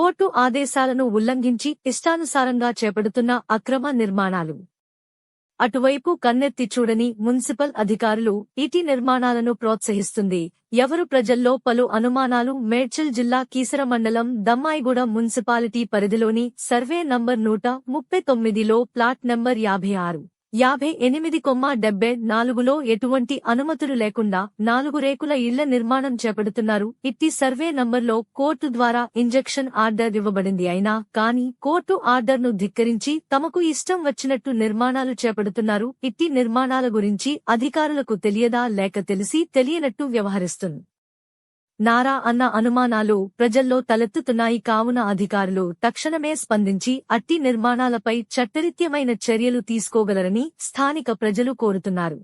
Court ఆదేశాలను ఉల్లంఘించి ఇష్టానుసారంగా చేపడుతున్న అక్రమ నిర్మాణాలు. అటువైపు కన్నెత్తి చూడని మున్సిపల్ అధికారులు ఇటీ నిర్మాణాలను ప్రోత్సహిస్తుంది. ఎవరు ప్రజల్లో పలు అనుమానాలు మేడ్చల్ జిల్లా కీసర మండలం దమ్మాయిగూడ మున్సిపాలిటీ పరిధిలోని సర్వే నంబర్ నూట ముప్పై తొమ్మిదిలో ప్లాట్ నంబర్ యాభై ఆరు. యాభై ఎనిమిది కొమ్మ డెబ్బై నాలుగులో ఎటువంటి అనుమతులు లేకుండా నాలుగు రేకుల ఇళ్ళ నిర్మాణం చేపడుతున్నారు. ఇట్టి సర్వే నంబర్లో కోర్టు ద్వారా ఇంజెక్షన్ ఆర్డర్ ఇవ్వబడింది. అయినా కానీ కోర్టు ఆర్డర్ను ధిక్కరించి తమకు ఇష్టం వచ్చినట్టు నిర్మాణాలు చేపడుతున్నారు. ఇట్టి నిర్మాణాల గురించి అధికారులకు తెలియదా లేక తెలిసి తెలియనట్టు వ్యవహరిస్తుంది. నారా అన్న అనుమానాలు ప్రజల్లో తలెత్తుతున్నాయి. కావున అధికారులు తక్షణమే స్పందించి అట్టి నిర్మాణాలపై చట్టరీత్యమైన చర్యలు తీసుకోగలరని స్థానిక ప్రజలు కోరుతున్నారు.